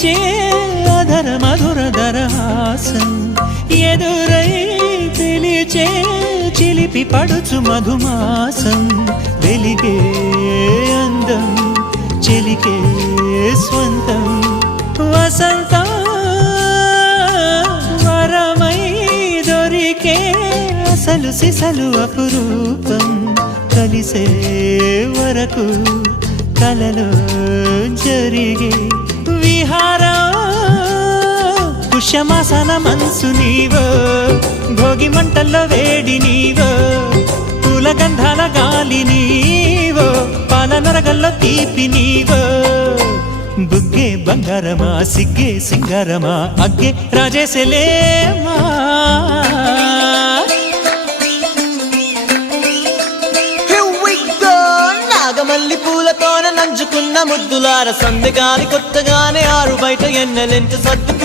వీచే అధర మధుర దరహాసం ఎదురై పిలిచే చిలిపి పడుచు మధుమాసం వెలిగే అందం చెలికే స్వంతం వసంతం వరమై దొరికే అసలు సిసలు అపురూపం కలిసే వరకు కలలో జరిగే విహారం పుష్యమాసన మనసు నీవో భోగి మంటల్లో వేడి నీవో పూల గంధాల గాలి నీవో పాల నరగల్లో తీపి నీవో బుగ్గే బంగారమా సిగ్గే సింగారమా అగ్గే రాజేసెలేమా మల్లి పూలతోన నంచుకున్న ముద్దులార సందెగాలి కొత్తగానే ఆరు బయట ఎన్నెలెంట సర్దుకున్న